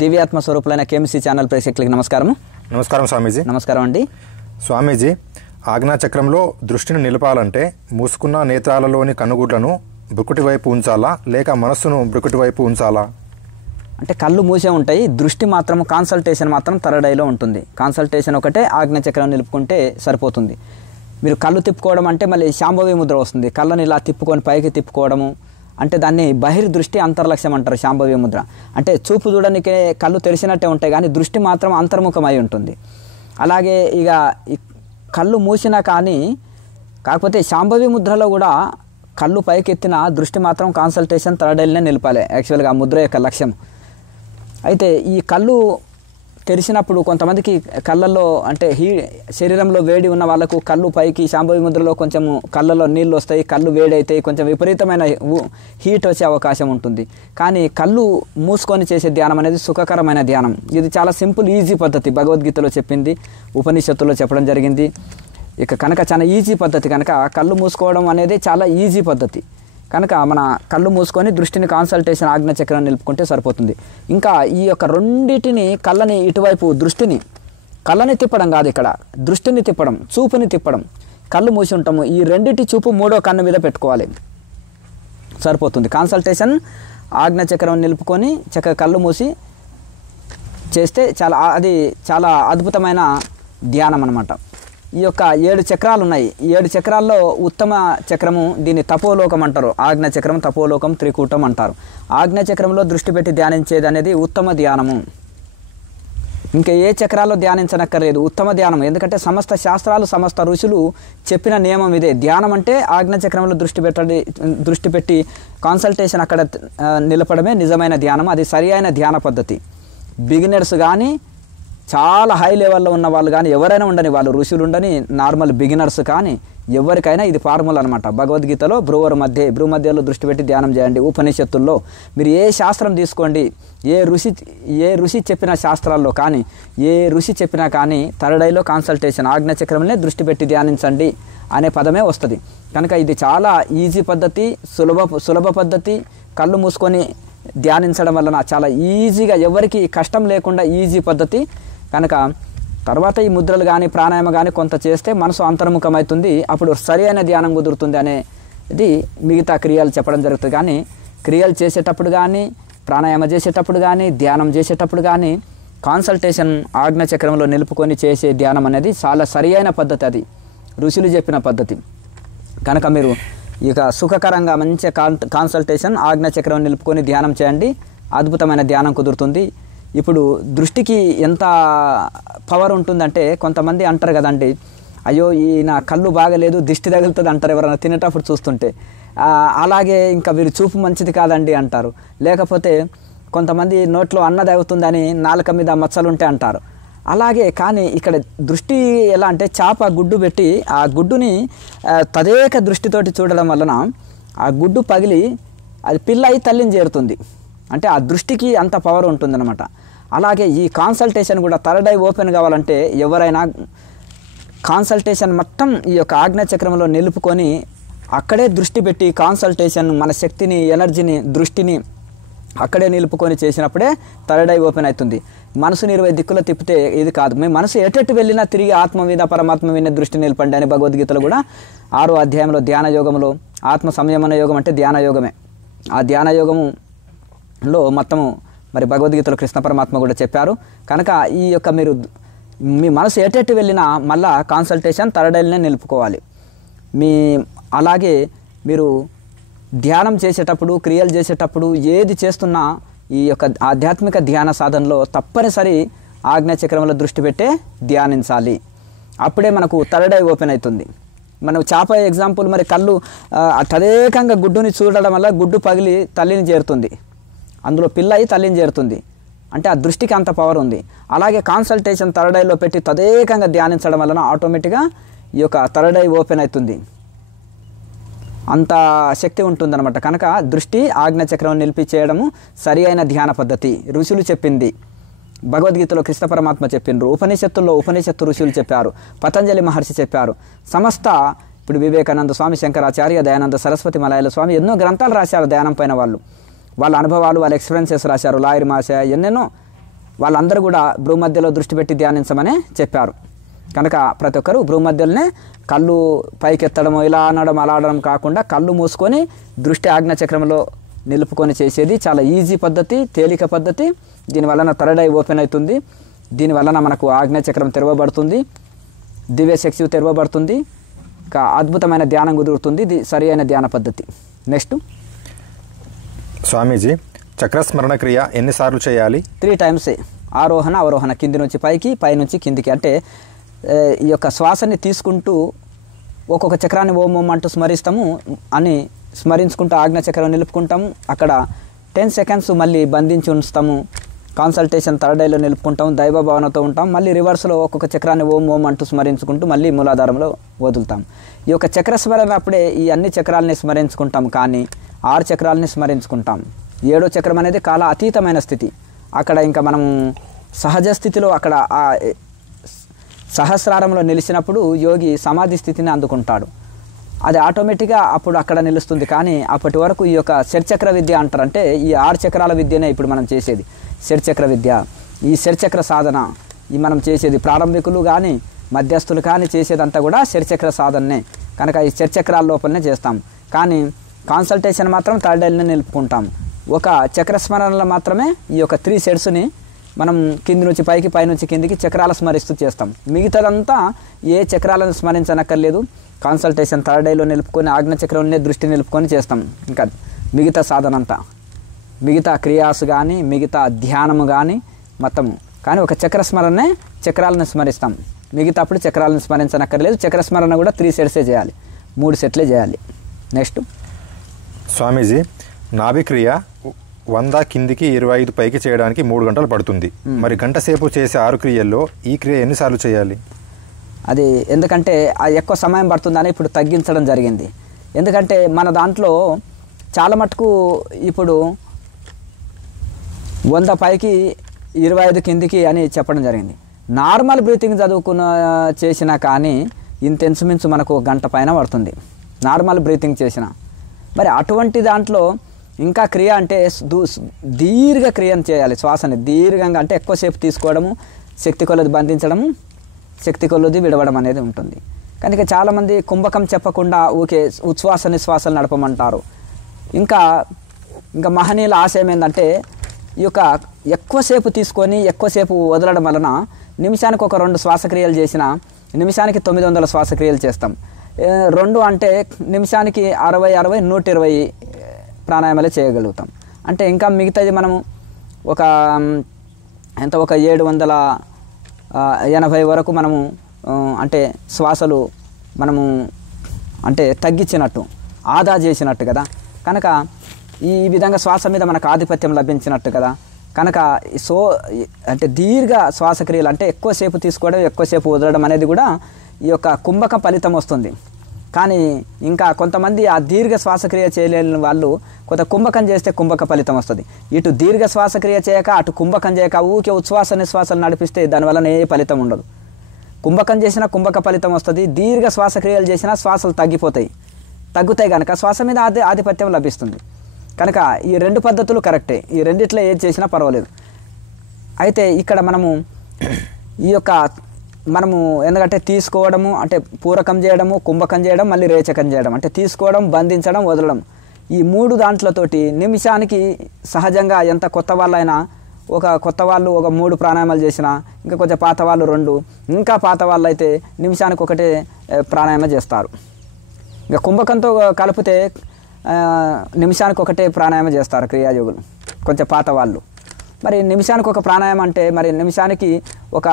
దివ్యాత్మ స్వరూపులైన KMC channel ప్రేక్షకులకు నమస్కారం. నమస్కారం స్వామీజీ. నమస్కారం అండి. స్వామీజీ, ఆజ్ఞాచక్రంలో దృష్టిని నిలపాలంటే మూసుకున్న నేత్రాలలోని కనుగుడ్లను బ్రుకుటి వైపు ఉంచాలా లేక మనస్సును బ్రుకుటి వైపు ఉంచాలా? అంటే కళ్ళు మూసే ఉంటాయి, దృష్టి మాత్రం కాన్సల్టేషన్ మాత్రం థర్డ్ ఐలో ఉంటుంది. కాన్సల్టేషన్ ఒకటే ఆజ్ఞాచక్రం నిలుపుకుంటే సరిపోతుంది. మీరు కళ్ళు తిప్పుకోవడం అంటే మళ్ళీ శాంభవి ముద్ర వస్తుంది. కళ్ళని ఇలా తిప్పుకొని పైకి తిప్పుకోవడము అంటే దాన్ని బహిర్దృష్టి అంతర్లక్ష్యం అంటారు. శాంభవి ముద్ర అంటే చూపు చూడడానికే కళ్ళు తెరిచినట్టే ఉంటాయి కానీ దృష్టి మాత్రం అంతర్ముఖమై ఉంటుంది. అలాగే ఇక కళ్ళు మూసినా కానీ కాకపోతే శాంభవి ముద్రలో కూడా కళ్ళు పైకెత్తిన దృష్టి మాత్రం కాన్సల్టేషన్ థర్డ్ ఐలోనే నిలపాలి యాక్చువల్గా ఆ ముద్ర యొక్క లక్ష్యం. అయితే ఈ కళ్ళు తెరిచినప్పుడు కొంతమందికి కళ్ళల్లో అంటే శరీరంలో వేడి ఉన్న వాళ్ళకు కళ్ళు పైకి శాంభవి ముద్రలో కొంచెం కళ్ళలో నీళ్ళు వస్తాయి, కళ్ళు వేడి అవుతాయి, కొంచెం విపరీతమైన హీట్ వచ్చే అవకాశం ఉంటుంది. కానీ కళ్ళు మూసుకొని చేసే ధ్యానం అనేది సుఖకరమైన ధ్యానం. ఇది చాలా సింపుల్ ఈజీ పద్ధతి. భగవద్గీతలో చెప్పింది, ఉపనిషత్తులో చెప్పడం జరిగింది. ఇక కనుక చాలా ఈజీ పద్ధతి కనుక కళ్ళు మూసుకోవడం అనేది చాలా ఈజీ పద్ధతి కనుక మన కళ్ళు మూసుకొని దృష్టిని కాన్సల్టేషన్ ఆజ్ఞాచక్రం నిలుపుకుంటే సరిపోతుంది. ఇంకా ఈ యొక్క రెండింటిని కళ్ళని ఇటువైపు కళ్ళని తిప్పడం కాదు, ఇక్కడ దృష్టిని తిప్పడం, చూపుని తిప్పడం. కళ్ళు మూసి ఉంటాము, ఈ రెండింటి చూపు మూడో కన్ను మీద పెట్టుకోవాలి సరిపోతుంది. కాన్సల్టేషన్ ఆజ్ఞాచక్రం నిలుపుకొని చక్కగా కళ్ళు మూసి చేస్తే అది చాలా అద్భుతమైన ధ్యానం అన్నమాట. ఈ యొక్క 7 చక్రాలు ఉన్నాయి. ఈ 7 చక్రాల్లో ఉత్తమ చక్రము దీన్ని తపోలోకం అంటారు. ఆజ్ఞాచక్రం, తపోలోకం, త్రికూటం అంటారు. ఆజ్ఞాచక్రంలో దృష్టి పెట్టి ధ్యానించేది అనేది ఉత్తమ ధ్యానము. ఇంకా ఏ చక్రాల్లో ధ్యానించనక్కర్లేదు, ఉత్తమ ధ్యానం. ఎందుకంటే సమస్త శాస్త్రాలు, సమస్త ఋషులు చెప్పిన నియమం ఇదే. ధ్యానం అంటే ఆజ్ఞాచక్రంలో దృష్టి పెట్టి కాన్సల్టేషన్ అక్కడ నిలపడమే నిజమైన ధ్యానం. అది సరి అయిన ధ్యాన పద్ధతి. బిగినర్స్ కానీ చాలా హై లెవెల్లో ఉన్న వాళ్ళు కానీ ఎవరైనా ఉండని, వాళ్ళు ఋషులు ఉండని, నార్మల్ బిగినర్స్ కానీ ఎవరికైనా ఇది ఫార్ములా అనమాట. భగవద్గీతలో భ్రూ మధ్యలో దృష్టి పెట్టి ధ్యానం చేయండి. ఉపనిషత్తుల్లో మీరు ఏ శాస్త్రం తీసుకోండి, ఏ ఋషి చెప్పిన శాస్త్రాల్లో కానీ ఏ ఋషి చెప్పినా కానీ థర్డ్ ఐలో కాన్సల్టేషన్ ఆజ్ఞాచక్రంలో దృష్టి పెట్టి ధ్యానించండి అనే పదమే వస్తుంది. కనుక ఇది చాలా ఈజీ పద్ధతి, సులభ పద్ధతి. కళ్ళు మూసుకొని ధ్యానించడం వలన చాలా ఈజీగా ఎవరికి కష్టం లేకుండా ఈజీ పద్ధతి. కనుక తర్వాత ఈ ముద్రలు కానీ ప్రాణాయామ కానీ కొంత చేస్తే మనసు అంతర్ముఖమవుతుంది. అప్పుడు సరి అయిన ధ్యానం కుదురుతుంది అనేది మిగతా క్రియలు చెప్పడం జరుగుతుంది. కానీ క్రియలు చేసేటప్పుడు కానీ ప్రాణాయామ చేసేటప్పుడు కానీ ధ్యానం చేసేటప్పుడు కానీ కాన్సల్టేషన్ ఆజ్ఞాచక్రంలో నిలుపుకొని చేసే ధ్యానం అనేది చాలా సరి అయిన పద్ధతి. అది ఋషులు చెప్పిన పద్ధతి. కనుక మీరు ఇక సుఖకరంగా మంచి కాన్సల్టేషన్ ఆజ్ఞాచక్రం నిలుపుకొని ధ్యానం చేయండి. అద్భుతమైన ధ్యానం కుదురుతుంది. ఇప్పుడు దృష్టికి ఎంత పవర్ ఉంటుందంటే కొంతమంది అంటారు కదండి, అయ్యో ఈ నా కళ్ళు బాగలేదు దిష్టి తగులుతుంది అంటారు ఎవరైనా తినేటప్పుడు చూస్తుంటే. అలాగే ఇంకా వీరు చూపు మంచిది కాదండి అంటారు. లేకపోతే కొంతమంది నోట్లో అన్నది అవుతుందని నాలుక మీద మచ్చలుంటే అంటారు. అలాగే కానీ ఇక్కడ దృష్టి ఎలా అంటే చేప గుడ్డు పెట్టి ఆ గుడ్డుని తదేక దృష్టితోటి చూడడం వలన ఆ గుడ్డు పగిలి అది పిల్ల అయి తల్లిని చేరుతుంది. అంటే ఆ దృష్టికి అంత పవర్ ఉంటుందన్నమాట. అలాగే ఈ కాన్సల్టేషన్ కూడా థర్డ్ ఐ ఓపెన్ కావాలంటే ఎవరైనా కాన్సల్టేషన్ మొత్తం ఈ యొక్క ఆజ్ఞాచక్రంలో నిలుపుకొని అక్కడే దృష్టి పెట్టి కాన్సల్టేషన్ మన శక్తిని, ఎనర్జీని, దృష్టిని అక్కడే నిలుపుకొని చేసినప్పుడే థర్డ్ ఐ ఓపెన్ అవుతుంది. మనసుని 20 దిక్కులు తిప్పితే ఇది కాదు. మీ మనసు ఎటు వెళ్ళినా తిరిగి ఆత్మ మీద, పరమాత్మ మీద దృష్టి నిలపండి అని భగవద్గీతలో కూడా 6వ అధ్యాయంలో ధ్యాన యోగంలో ఆత్మ సంయమన యోగం అంటే ధ్యాన యోగమే. ఆ ధ్యాన యోగములో మొత్తము మరి భగవద్గీతలో కృష్ణ పరమాత్మ కూడా చెప్పారు. కనుక ఈ యొక్క మీ మనసు ఎటు వెళ్ళినా మళ్ళా కాన్సల్టేషన్ థర్డ్ ఐలోనే నిలుపుకోవాలి. అలాగే మీరు ధ్యానం చేసేటప్పుడు, క్రియలు చేసేటప్పుడు ఏది చేస్తున్నా ఈ యొక్క ఆధ్యాత్మిక ధ్యాన సాధనలో తప్పనిసరి ఆజ్ఞాచక్రంలో దృష్టి పెట్టే ధ్యానించాలి. అప్పుడే మనకు థర్డ్ ఐ ఓపెన్ అవుతుంది. మనం చేప ఎగ్జాంపుల్, మరి కళ్ళు తదేకంగా గుడ్డుని చూడడం వల్ల గుడ్డు పగిలి తల్లిని చేరుతుంది, అందులో పిల్ల అయి తల్లిని చేరుతుంది. అంటే ఆ దృష్టికి అంత పవర్ ఉంది. అలాగే కాన్సల్టేషన్ థర్డ్ ఐలో పెట్టి తదేకంగా ధ్యానించడం వలన ఆటోమేటిక్గా ఈ యొక్క థర్డ్ ఐ ఓపెన్ అవుతుంది. అంత శక్తి ఉంటుందన్నమాట. కనుక దృష్టి ఆజ్ఞాచక్రం నిలిపి చేయడము సరి అయిన ధ్యాన పద్ధతి. ఋషులు చెప్పింది, భగవద్గీతలో కృష్ణ పరమాత్మ చెప్పిండ్రు, ఉపనిషత్తు ఋషులు చెప్పారు, పతంజలి మహర్షి చెప్పారు. సమస్త ఇప్పుడు వివేకానంద స్వామి, శంకరాచార్య, దయానంద సరస్వతి, మలయాళ స్వామి ఎన్నో గ్రంథాలు రాశారు ధ్యానం పైన. వాళ్ళ అనుభవాలు, వాళ్ళ ఎక్స్పీరియన్సెస్ రాశారు. లాయర్ మాస ఎన్నెన్నో వాళ్ళందరూ కూడా భ్రూమధ్యలో దృష్టి పెట్టి ధ్యానించమని చెప్పారు. కనుక ప్రతి ఒక్కరు భ్రూమధ్యలోనే కళ్ళు పైకెత్తడం, ఇలా అనడం, అలా అనడం కాకుండా కళ్ళు మూసుకొని దృష్టి ఆజ్ఞాచక్రంలో నిలుపుకొని చేసేది చాలా ఈజీ పద్ధతి, తేలిక పద్ధతి. దీనివలన థర్డ్ ఐ ఓపెన్ అవుతుంది. దీనివలన మనకు ఆజ్ఞాచక్రం తెరవబడుతుంది, దివ్యశక్తి తెరవబడుతుంది, ఇంకా అద్భుతమైన ధ్యానం కుదురుతుంది. ఇది సరి అయిన ధ్యాన పద్ధతి. నెక్స్ట్ స్వామీజీ, చక్రస్మరణ క్రియ ఎన్నిసార్లు చేయాలి? 3 టైమ్స్. ఆరోహణ అవరోహణ, కింది నుంచి పైకి, పై నుంచి కిందికి. అంటే ఈ యొక్క శ్వాసని తీసుకుంటూ ఒక్కొక్క చక్రాన్ని ఓం ఓం అంటూ స్మరిస్తాము అని స్మరించుకుంటూ ఆజ్ఞాచక్రం నిలుపుకుంటాము. అక్కడ 10 సెకండ్స్ మళ్ళీ బంధించి ఉంచుతాము. కాన్సల్టేషన్ థర్డ్ ఐలో నిలుపుకుంటాం, దైవ భావనతో ఉంటాం. మళ్ళీ రివర్స్లో ఒక్కొక్క చక్రాన్ని ఓం ఓం అంటూ స్మరించుకుంటూ మళ్ళీ మూలాధారంలో వదులుతాం. ఈ యొక్క చక్ర స్మరణ అప్పుడే ఈ అన్ని చక్రాలని స్మరించుకుంటాం, కానీ 6 చక్రాలని స్మరించుకుంటాం. 7వ చక్రం అనేది కాల అతీతమైన స్థితి. అక్కడ ఇంకా మనం సహజ స్థితిలో అక్కడ ఆ సహస్రారంలో నిలిచినప్పుడు యోగి సమాధి స్థితిని అందుకుంటాడు. అది ఆటోమేటిక్గా అప్పుడు అక్కడ నిలుస్తుంది. కానీ అప్పటి వరకు ఈ యొక్క షట్చక్ర విద్య అంటారు. అంటే ఈ 6 చక్రాల విద్యనే ఇప్పుడు మనం చేసేది షట్చక్ర విద్య. ఈ షట్చక్ర సాధన ఈ మనం చేసేది ప్రారంభికులు కానీ మధ్యస్థులు కానీ చేసేదంతా కూడా షట్చక్ర సాధననే. కనుక ఈ షట్చక్రాల లోపలనే చేస్తాం. కానీ కాన్సల్టేషన్ మాత్రం థర్డ్ ఐలోనే నిలుపుకుంటాం. ఒక చక్రస్మరణలో మాత్రమే ఈ యొక్క 3 సెట్స్ని మనం కింది నుంచి పైకి, పై నుంచి కిందికి చక్రాల స్మరిస్తూ చేస్తాం. మిగతాదంతా ఏ చక్రాలను స్మరించనక్కర్లేదు. కాన్సల్టేషన్ థర్డ్ ఐలో నిలుపుకొని ఆజ్ఞాచక్రంలోనే దృష్టి నిలుపుకొని చేస్తాం. ఇంకా మిగతా సాధన అంతా, మిగతా క్రియాస్ కానీ, మిగతా ధ్యానము కానీ మొత్తము. కానీ ఒక చక్రస్మరణనే చక్రాలను స్మరిస్తాం. మిగతా అప్పుడు చక్రాలను స్మరించనక్కర్లేదు. చక్రస్మరణ కూడా 3 సెట్సే చేయాలి, 3 సెట్లే చేయాలి. నెక్స్ట్ స్వామీజీ, నాభిక్రియ 100 కిందికి 25 పైకి చేయడానికి 3 గంటలు పడుతుంది. మరి గంట సేపు చేసే 6 క్రియల్లో ఈ క్రియ ఎన్నిసార్లు చేయాలి? అది ఎందుకంటే అది ఎక్కువ సమయం పడుతుందని ఇప్పుడు తగ్గించడం జరిగింది. ఎందుకంటే మన దాంట్లో చాలా మటుకు ఇప్పుడు 100 పైకి 25 కిందికి అని చెప్పడం జరిగింది. నార్మల్ బ్రీతింగ్ చదువుకున్న చేసినా కానీ ఇంచుమించు మనకు 1 గంట పైన పడుతుంది నార్మల్ బ్రీతింగ్ చేసిన. మరి అటువంటి దాంట్లో ఇంకా క్రియ అంటే దీర్ఘ క్రియను చేయాలి. శ్వాసని దీర్ఘంగా అంటే ఎక్కువసేపు తీసుకోవడము, శక్తి కొలది బంధించడము, శక్తి కొలది విడవడం అనేది ఉంటుంది. కనుక చాలామంది కుంభకం చెప్పకుండా ఊకే ఉచ్ఛ్వాస నిశ్వాసాలు నడపమంటారు. ఇంకా మహనీయుల ఆశయం ఏంటంటే ఈ యొక్క ఎక్కువసేపు తీసుకొని ఎక్కువసేపు వదలడం వలన నిమిషానికి ఒక 2 శ్వాసక్రియలు చేసిన నిమిషానికి 900 శ్వాసక్రియలు చేస్తాం. 2 అంటే నిమిషానికి 60 120 ప్రాణాయామాలే చేయగలుగుతాం. అంటే ఇంకా మిగతాది మనము ఒక 780 వరకు మనము అంటే శ్వాసలు మనము అంటే తగ్గించినట్టు, ఆదా చేసినట్టు కదా. కనుక ఈ విధంగా శ్వాస మీద మనకు ఆధిపత్యం లభించినట్టు కదా. కనుక అంటే దీర్ఘ శ్వాసక్రియలు అంటే ఎక్కువసేపు తీసుకోవడం, ఎక్కువసేపు వదలడం అనేది కూడా ఈ యొక్క కుంభక ఫలితం వస్తుంది. కానీ ఇంకా కొంతమంది ఆ దీర్ఘ శ్వాసక్రియ చేయలేని వాళ్ళు కొంత కుంభకం చేస్తే కుంభక ఫలితం వస్తుంది. ఇటు దీర్ఘ శ్వాసక్రియ చేయక అటు కుంభకం చేయక ఊకే ఉచ్ఛ్వాస నిశ్వాసాలు నడిపిస్తే దానివల్ల ఏ ఫలితం ఉండదు. కుంభకం చేసినా కుంభక ఫలితం వస్తుంది, దీర్ఘ శ్వాసక్రియలు చేసినా శ్వాసలు తగ్గుతాయి కనుక శ్వాస మీద ఆధిపత్యం లభిస్తుంది. కనుక ఈ 2 పద్ధతులు కరెక్టే. ఈ రెండిట్లో ఏది చేసినా పర్వాలేదు. అయితే ఇక్కడ మనము ఎందుకంటే తీసుకోవడము అంటే పూరకం చేయడము, కుంభకం చేయడం, మళ్ళీ రేచకం చేయడం అంటే తీసుకోవడం, బంధించడం, వదలడం, ఈ 3 దాంట్లతోటి నిమిషానికి సహజంగా ఎంత కొత్త వాళ్ళైనా కొత్త వాళ్ళు 3 ప్రాణాయామాలు చేసినా, ఇంకా కొంచెం పాత వాళ్ళు 2, ఇంకా పాత వాళ్ళు అయితే నిమిషానికి 1 ప్రాణాయామం చేస్తారు. ఇంకా కుంభకంతో కలిపితే నిమిషానికి 1 ప్రాణాయామం చేస్తారు క్రియాయోగులు కొంచెం పాత వాళ్ళు. మరి నిమిషానికి 1 ప్రాణాయామం అంటే మరి నిమిషానికి ఒక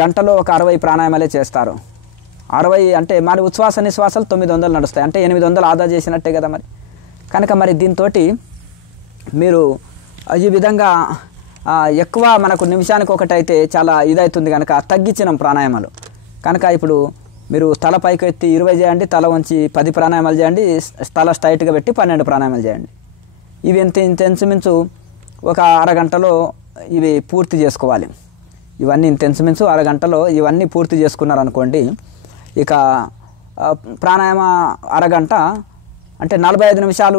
గంటలో 60 ప్రాణాయామాలే చేస్తారు. 60 అంటే మరి ఉచ్ఛ్వాస నిశ్వాసాలు 900 నడుస్తాయి. అంటే 800 ఆదా చేసినట్టే కదా మరి. కనుక మరి దీంతో మీరు ఈ విధంగా ఎక్కువ మనకు నిమిషానికి 1 అయితే చాలా ఇదవుతుంది కనుక తగ్గించినాం ప్రాణాయామాలు. కనుక ఇప్పుడు మీరు తల పైకి ఎత్తి 20 చేయండి, తల వంచి 10 ప్రాణాయామాలు చేయండి, తల స్ట్రైట్గా పెట్టి 12 ప్రాణాయామాలు చేయండి. ఇవి ఇంచుమించు ఒక అరగంటలో ఇవి పూర్తి చేసుకోవాలి. ఇవన్నీ ఇంచుమించు అరగంటలో ఇవన్నీ పూర్తి చేసుకున్నారనుకోండి, ఇక ప్రాణాయామ అరగంట, అంటే 45 నిమిషాలు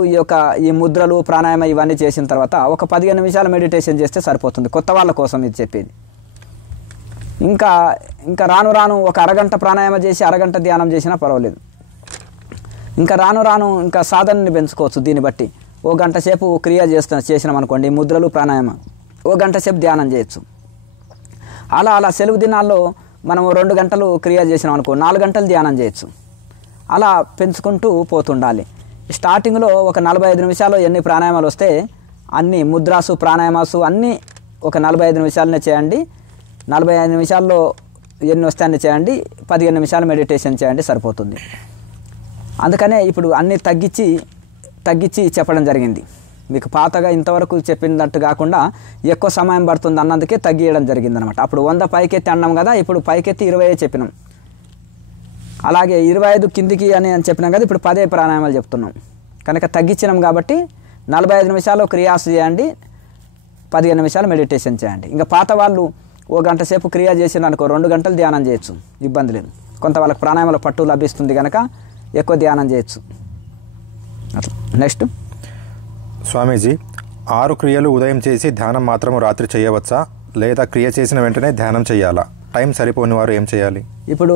ఈ ముద్రలు ప్రాణాయామ ఇవన్నీ చేసిన తర్వాత ఒక 15 నిమిషాలు మెడిటేషన్ చేస్తే సరిపోతుంది. కొత్త వాళ్ళ కోసం ఇది చెప్పేది. ఇంకా రాను రాను ఒక అరగంట ప్రాణాయామ చేసి అరగంట ధ్యానం చేసినా పర్వాలేదు. ఇంకా రాను రాను ఇంకా సాధనని పెంచుకోవచ్చు. దీన్ని బట్టి ఓ గంట సేపు క్రియ చేసినాం అనుకోండి, ముద్రలు ప్రాణాయామ, ఓ గంట సేపు ధ్యానం చేయొచ్చు. అలా సెలవు దినాల్లో మనం 2 గంటలు క్రియ చేసినాం అనుకో, 4 గంటలు ధ్యానం చేయొచ్చు. అలా పెంచుకుంటూ పోతుండాలి. స్టార్టింగ్లో ఒక 45 నిమిషాలు ఎన్ని ప్రాణాయామాలు వస్తే అన్ని ముద్రాసు ప్రాణాయామాసు అన్నీ ఒక 45 నిమిషాలనే చేయండి. 45 నిమిషాల్లో ఎన్ని వస్తే అన్ని చేయండి. 15 నిమిషాలు మెడిటేషన్ చేయండి, సరిపోతుంది. అందుకనే ఇప్పుడు అన్నీ తగ్గించి చెప్పడం జరిగింది. మీకు పాతగా ఇంతవరకు చెప్పినట్టు కాకుండా ఎక్కువ సమయం పడుతుంది అన్నందుకే తగ్గియడం జరిగింది అనమాట. అప్పుడు 100 పైకెత్తి అన్నాం కదా, ఇప్పుడు పైకెత్తి 20 చెప్పినాం. అలాగే 25 కిందికి అని చెప్పినాం కదా, ఇప్పుడు 10 ప్రాణాయామాలు చెప్తున్నాం. కనుక తగ్గించినాం కాబట్టి 45 నిమిషాలు క్రియాస్ చేయండి, 15 నిమిషాలు మెడిటేషన్ చేయండి. ఇంకా పాత వాళ్ళు ఓ గంట సేపు క్రియ చేసిన అనుకో 2 గంటలు ధ్యానం చేయొచ్చు, ఇబ్బంది లేదు. కొంత వాళ్ళకి ప్రాణాయామాల పట్టు లభిస్తుంది కనుక ఎక్కువ ధ్యానం చేయొచ్చు. అట్లా. నెక్స్ట్ స్వామీజీ, 6 క్రియలు ఉదయం చేసి ధ్యానం మాత్రము రాత్రి చేయవచ్చా, లేదా క్రియ చేసిన వెంటనే ధ్యానం చేయాలా? టైం సరిపోని వారు ఏం చేయాలి? ఇప్పుడు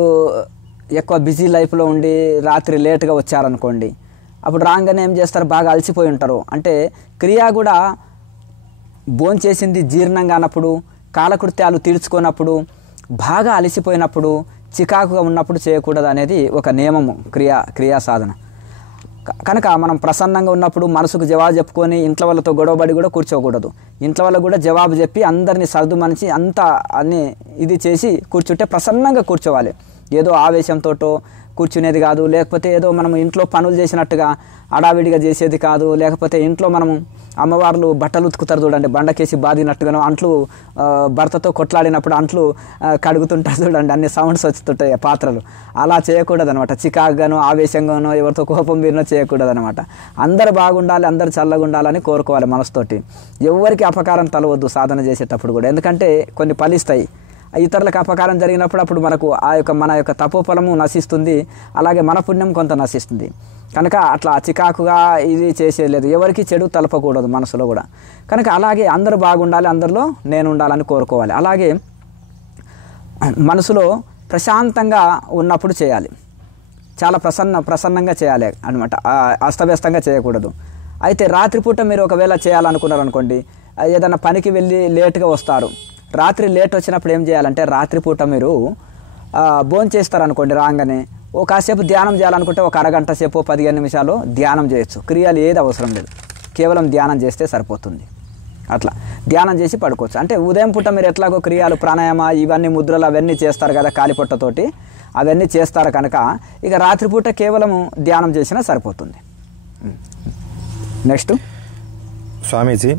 ఎక్కువ బిజీ లైఫ్లో ఉండి రాత్రి లేట్గా వచ్చారనుకోండి, అప్పుడు రాగానే ఏం చేస్తారు, బాగా అలసిపోయి ఉంటారు. అంటే క్రియ కూడా భోంచేసింది జీర్ణం కానప్పుడు, కాలకృత్యాలు తీర్చుకున్నప్పుడు, బాగా అలసిపోయినప్పుడు, చికాకుగా ఉన్నప్పుడు చేయకూడదు అనేది ఒక నియమము క్రియా సాధన. కనుక మనం ప్రసన్నంగా ఉన్నప్పుడు మనసుకు జవాబు చెప్పుకొని ఇంట్లో వాళ్ళతో గొడవబడి కూడా కూర్చోకూడదు. ఇంట్లో వాళ్ళకు కూడా జవాబు చెప్పి అందరినీ సర్దు మనిషి అంతా అన్నీ ఇది చేసి కూర్చుంటే ప్రసన్నంగా కూర్చోవాలి. ఏదో ఆవేశంతోటో కూర్చునేది కాదు, లేకపోతే ఏదో మనం ఇంట్లో పనులు చేసినట్టుగా అడావిడిగా చేసేది కాదు. లేకపోతే ఇంట్లో మనము అమ్మవార్లు బట్టలు ఉతుకుతారు చూడండి, బండకేసి బాదినట్టుగాను, అంట్లు భర్తతో కొట్లాడినప్పుడు అంట్లు కడుగుతుంటారు చూడండి, అన్ని సౌండ్స్ వచ్చుతుంటాయి పాత్రలు. అలా చేయకూడదు అనమాట. చికాకుగాను ఆవేశంగానో ఎవరితో కోపం మీరినో చేయకూడదు అనమాట. అందరు బాగుండాలి, అందరు చల్లగా ఉండాలని కోరుకోవాలి మనసుతోటి. ఎవరికి అపకారం తలవద్దు సాధన చేసేటప్పుడు కూడా, ఎందుకంటే కొన్ని ఫలిస్తాయి. ఇతరులకు అపకారం జరిగినప్పుడు అప్పుడు మనకు మన యొక్క తపోఫలము నశిస్తుంది, అలాగే మన పుణ్యం కొంత నశిస్తుంది. కనుక అట్లా చికాకుగా ఇది చేసేయలేదు, ఎవరికి చెడు తలపకూడదు మనసులో కూడా. కనుక అలాగే అందరూ బాగుండాలి, అందరిలో నేను ఉండాలని కోరుకోవాలి. అలాగే మనసులో ప్రశాంతంగా ఉన్నప్పుడు చేయాలి, చాలా ప్రసన్నంగా చేయాలి అనమాట, అస్తవ్యస్తంగా చేయకూడదు. అయితే రాత్రిపూట మీరు ఒకవేళ చేయాలనుకున్నారనుకోండి, ఏదైనా పనికి వెళ్ళి లేట్గా వస్తారు, రాత్రి లేట్ వచ్చినప్పుడు ఏం చేయాలంటే, రాత్రిపూట మీరు భోంచేస్తారనుకోండి, రాగానే ఓ కాసేపు ధ్యానం చేయాలనుకుంటే ఒక అరగంట సేపు 15 నిమిషాలు ధ్యానం చేయొచ్చు. క్రియలు ఏది అవసరం లేదు, కేవలం ధ్యానం చేస్తే సరిపోతుంది. అట్లా ధ్యానం చేసి పడుకోవచ్చు. అంటే ఉదయం పూట మీరు ఎట్లాగో క్రియాలు ప్రాణాయామ ఇవన్నీ ముద్రలు అవన్నీ చేస్తారు కదా కాలిపొట్టతోటి, అవన్నీ చేస్తారు కనుక ఇక రాత్రిపూట కేవలం ధ్యానం చేసినా సరిపోతుంది. నెక్స్ట్ స్వామీజీ,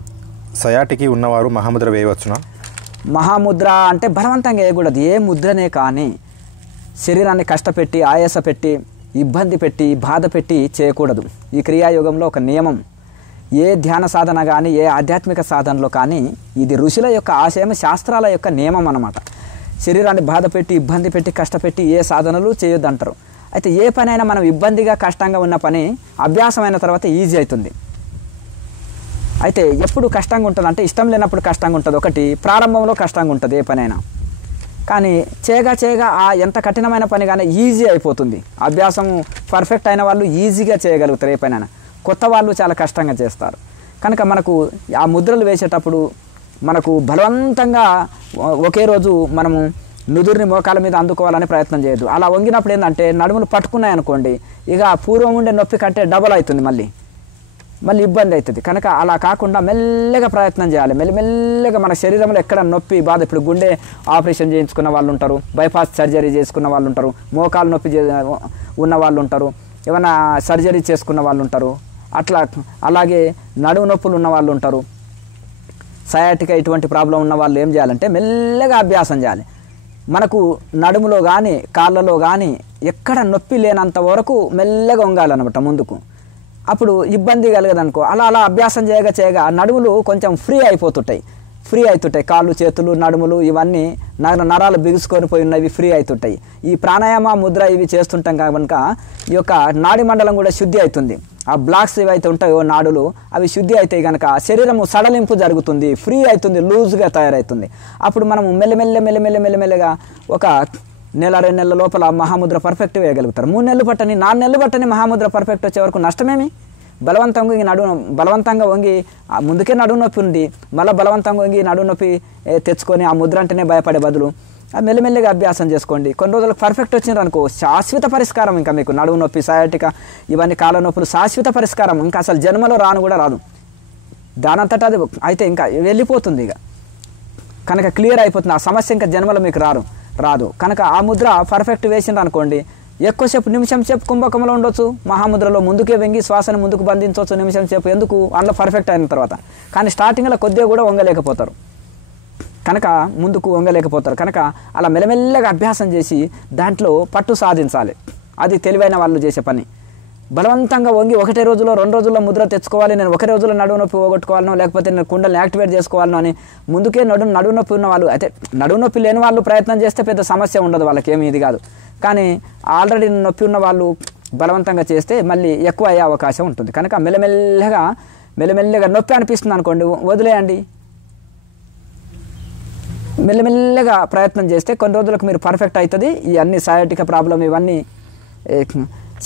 సయాటికి ఉన్నవారు మహాముద్ర వేయవచ్చునా? మహాముద్ర అంటే బలవంతంగా వేయకూడదు. ఏ ముద్రనే కానీ శరీరాన్ని కష్టపెట్టి, ఆయాసపెట్టి, ఇబ్బంది పెట్టి, బాధ పెట్టి చేయకూడదు. ఈ క్రియాయోగంలో ఒక నియమం. ఏ ధ్యాన సాధన కానీ ఏ ఆధ్యాత్మిక సాధనలో కానీ ఇది ఋషుల యొక్క ఆశయం, శాస్త్రాల యొక్క నియమం అన్నమాట. శరీరాన్ని బాధ పెట్టి, ఇబ్బంది పెట్టి, కష్టపెట్టి ఏ సాధనలు చేయొద్దంటారు. అయితే ఏ పనైనా మనం ఇబ్బందిగా కష్టంగా ఉన్న పని అభ్యాసమైన తర్వాత ఈజీ అవుతుంది. అయితే ఎప్పుడు కష్టంగా ఉంటుంది అంటే ఇష్టం లేనప్పుడు కష్టంగా ఉంటుంది. ఒకటి ప్రారంభంలో కష్టంగా ఉంటుంది ఏ పనైనా, కానీ చేయగా ఎంత కఠినమైన పని కానీ ఈజీ అయిపోతుంది. అభ్యాసం పర్ఫెక్ట్ అయిన వాళ్ళు ఈజీగా చేయగలుగుతారు ఏ పనైనా. కొత్త వాళ్ళు చాలా కష్టంగా చేస్తారు. కనుక మనకు ఆ ముద్రలు వేసేటప్పుడు మనకు బలవంతంగా ఒకే రోజు మనము నుదురిని మోకాల మీద అందుకోవాలని ప్రయత్నం చేయదు. అలా వంగినప్పుడు ఏంటంటే నడుములు పట్టుకున్నాయనుకోండి, ఇక పూర్వం ఉండే నొప్పి కంటే డబల్ అవుతుంది, మళ్ళీ ఇబ్బంది అవుతుంది. కనుక అలా కాకుండా మెల్లగా ప్రయత్నం చేయాలి. మెల్లగా మన శరీరంలో ఎక్కడ నొప్పి బాధ, ఇప్పుడు గుండె ఆపరేషన్ చేయించుకున్న వాళ్ళు ఉంటారు, బైపాస్ సర్జరీ చేసుకున్న వాళ్ళు ఉంటారు, మోకాలు నొప్పి ఉన్న వాళ్ళు ఉంటారు, ఏమైనా సర్జరీ చేసుకున్న వాళ్ళు ఉంటారు, అలాగే నడుము నొప్పులు ఉన్న వాళ్ళు ఉంటారు, సయాటికా ఇటువంటి ప్రాబ్లం ఉన్న వాళ్ళు ఏం చేయాలంటే మెల్లగా అభ్యాసం చేయాలి. మనకు నడుములో కానీ కాళ్ళలో కానీ ఎక్కడ నొప్పి లేనంత వరకు మెల్లగా వంగాలన్నమాట ముందుకు. అప్పుడు ఇబ్బంది కలగదనుకో, అలా అభ్యాసం చేయగా నడుములు కొంచెం ఫ్రీ అయిపోతుంటాయి. ఫ్రీ అవుతుంటాయి. కాళ్ళు చేతులు నడుములు ఇవన్నీ నరాలు బిగుసుకొని పోయి ఉన్నవి ఫ్రీ అవుతుంటాయి. ఈ ప్రాణాయామ ముద్ర ఇవి చేస్తుంటాం కనుక ఈ యొక్క నాడి మండలం కూడా శుద్ధి అవుతుంది. ఆ బ్లాక్స్ ఏవైతే ఉంటాయో నాడులు అవి శుద్ధి అవుతాయి కనుక శరీరము సడలింపు జరుగుతుంది, ఫ్రీ అవుతుంది, లూజ్గా తయారవుతుంది. అప్పుడు మనము మెల్లమెల్లగా ఒక నెల 2 నెలల లోపల మహాముద్ర పర్ఫెక్ట్ వేయగలుగుతారు. 3 నెలలు పట్టని 4 నెలలు పట్టని మహాముద్ర పర్ఫెక్ట్ వచ్చే వరకు నష్టమేమి? బలవంతంగా వంగి ముందుకే నడువు నొప్పి ఉంది, మళ్ళీ బలవంతంగా వంగి నడువు నొప్పి తెచ్చుకొని ఆ ముద్ర అంటేనే భయపడే బదులు మెల్లమెల్లగా అభ్యాసం చేసుకోండి. కొన్ని రోజులకు పర్ఫెక్ట్ వచ్చినారు అనుకో శాశ్వత పరిష్కారం. ఇంకా మీకు నడువు నొప్పి, సయాటిక ఇవన్నీ కాళ్ళ నొప్పులు శాశ్వత పరిష్కారం. ఇంకా అసలు జన్మలో కూడా రాదు. దానంతటా అది అయితే ఇంకా వెళ్ళిపోతుంది. ఇక కనుక క్లియర్ అయిపోతుంది. ఆ సమస్య ఇంకా జన్మలో మీకు రాదు. కనుక ఆ ముద్ర పర్ఫెక్ట్ వేసిండ్రు అనుకోండి, ఎక్కువసేపు నిమిషం సేపు కుంభకంలో ఉండొచ్చు. మహాముద్రలో ముందుకే వంగి శ్వాసను ముందుకు బంధించవచ్చు నిమిషం సేపు. ఎందుకు? అందులో పర్ఫెక్ట్ అయిన తర్వాత. కానీ స్టార్టింగ్లో కొద్దిగా కూడా వంగలేకపోతారు కనుక ముందుకు వంగలేకపోతారు కనుక అలా మెల్లమెల్లగా అభ్యాసం చేసి దాంట్లో పట్టు సాధించాలి. అది తెలివైన వాళ్ళు చేసే పని. బలవంతంగా వంగి 1 రోజులో 2 రోజుల్లో ముద్ర తెచ్చుకోవాలి, నేను 1 రోజులో నడువు నొప్పి పోగొట్టుకోవాలనో లేకపోతే నేను కుండల్ని యాక్టివేట్ చేసుకోవాలనో అని ముందుకే నడువు నొప్పి ఉన్న వాళ్ళు, అయితే నడువు నొప్పి లేని వాళ్ళు ప్రయత్నం చేస్తే పెద్ద సమస్య ఉండదు, వాళ్ళకి ఏమీ ఇది కాదు. కానీ ఆల్రెడీ నొప్పి ఉన్న వాళ్ళు బలవంతంగా చేస్తే మళ్ళీ ఎక్కువ అయ్యే అవకాశం ఉంటుంది. కనుక మెల్లమెల్లగా నొప్పి అనిపిస్తుంది అనుకోండి, వదిలేయండి. మెల్లమెల్లగా ప్రయత్నం చేస్తే కొన్ని రోజులకు మీరు పర్ఫెక్ట్ అవుతుంది. ఈ అన్ని సయాటిక ప్రాబ్లం ఇవన్నీ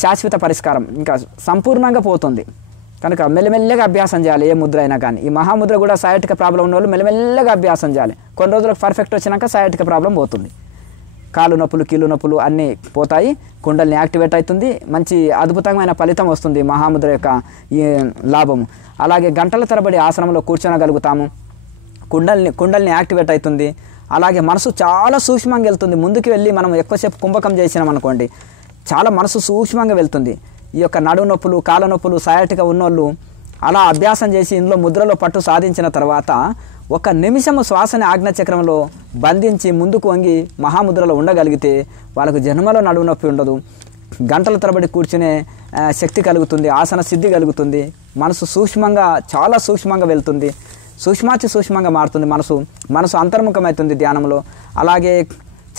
శాశ్వత పరిష్కారం ఇంకా సంపూర్ణంగా పోతుంది. కనుక మెల్లమెల్లగా అభ్యాసం చేయాలి ఏ ముద్ర అయినా కానీ. ఈ మహాముద్ర కూడా సయాటిక ప్రాబ్లం ఉన్న వాళ్ళు మెల్లమెల్లగా అభ్యాసం చేయాలి. కొన్ని రోజులకు పర్ఫెక్ట్ వచ్చినాక సయాటిక ప్రాబ్లం పోతుంది. కాళ్ళు నొప్పులు, కీళ్ళు నొప్పులు అన్నీ పోతాయి, కుండల్ని యాక్టివేట్ అవుతుంది, మంచి అద్భుతమైన ఫలితం వస్తుంది మహాముద్ర యొక్క ఈ లాభము. అలాగే గంటల తరబడి ఆసనంలో కూర్చోనగలుగుతాము, కుండల్ని యాక్టివేట్ అవుతుంది. అలాగే మనసు చాలా సూక్ష్మంగా వెళ్తుంది. ముందుకు వెళ్ళి మనం ఎక్కువసేపు కుంభకం చేసినాం అనుకోండి, చాలా మనసు సూక్ష్మంగా వెళ్తుంది. ఈ యొక్క నడువు నొప్పులు, కాళ్ళ నొప్పులు, సయాటిక ఉన్నోళ్ళు అలా అభ్యాసం చేసి ఇందులో ముద్రలో పట్టు సాధించిన తర్వాత 1 నిమిషము శ్వాసని ఆజ్ఞాచక్రంలో బంధించి ముందుకు వంగి మహాముద్రలో ఉండగలిగితే వాళ్ళకు జన్మలో నడువు నొప్పి ఉండదు. గంటల తరబడి కూర్చునే శక్తి కలుగుతుంది, ఆసన సిద్ధి కలుగుతుంది. మనసు సూక్ష్మంగా, చాలా సూక్ష్మంగా వెళ్తుంది, సూక్ష్మంగా మారుతుంది. మనసు అంతర్ముఖమవుతుంది ధ్యానంలో. అలాగే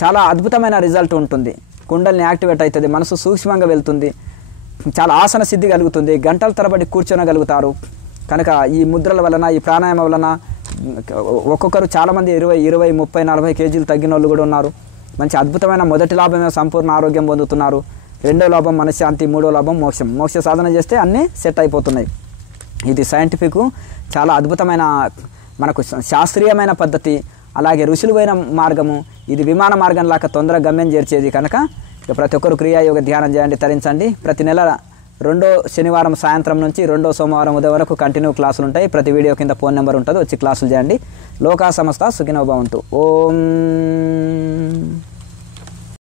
చాలా అద్భుతమైన రిజల్ట్ ఉంటుంది. కుండల్ని యాక్టివేట్ అవుతుంది, మనసు సూక్ష్మంగా వెళ్తుంది, చాలా ఆసన సిద్ధి కలుగుతుంది, గంటల తరబడి కూర్చోనగలుగుతారు. కనుక ఈ ముద్రల వలన, ఈ ప్రాణాయామం వలన ఒక్కొక్కరు చాలామంది 20, 30, 40 కేజీలు తగ్గిన వాళ్ళు కూడా ఉన్నారు. మంచి అద్భుతమైన మొదటి లాభమే సంపూర్ణ ఆరోగ్యం పొందుతున్నారు. 2వ లాభం మనశ్శాంతి, 3వ లాభం మోక్ష సాధన చేస్తే అన్నీ సెట్ అయిపోతున్నాయి. ఇది సైంటిఫిక్, చాలా అద్భుతమైన మనకు శాస్త్రీయమైన పద్ధతి. అలాగే ఋషులు పోయిన మార్గము. ఇది విమాన మార్గం లాగా తొందరగా గమ్యం చేర్చేది. కనుక ప్రతి ఒక్కరు క్రియాయోగ ధ్యానం చేయండి, తరించండి. ప్రతి నెల 2వ శనివారం సాయంత్రం నుంచి 2వ సోమవారం ఉదయం వరకు కంటిన్యూ క్లాసులు ఉంటాయి. ప్రతి వీడియో కింద ఫోన్ నెంబర్ ఉంటుంది, వచ్చి క్లాసులు చేయండి. లోకా సమస్త సుఖినో భవంతు. ఓం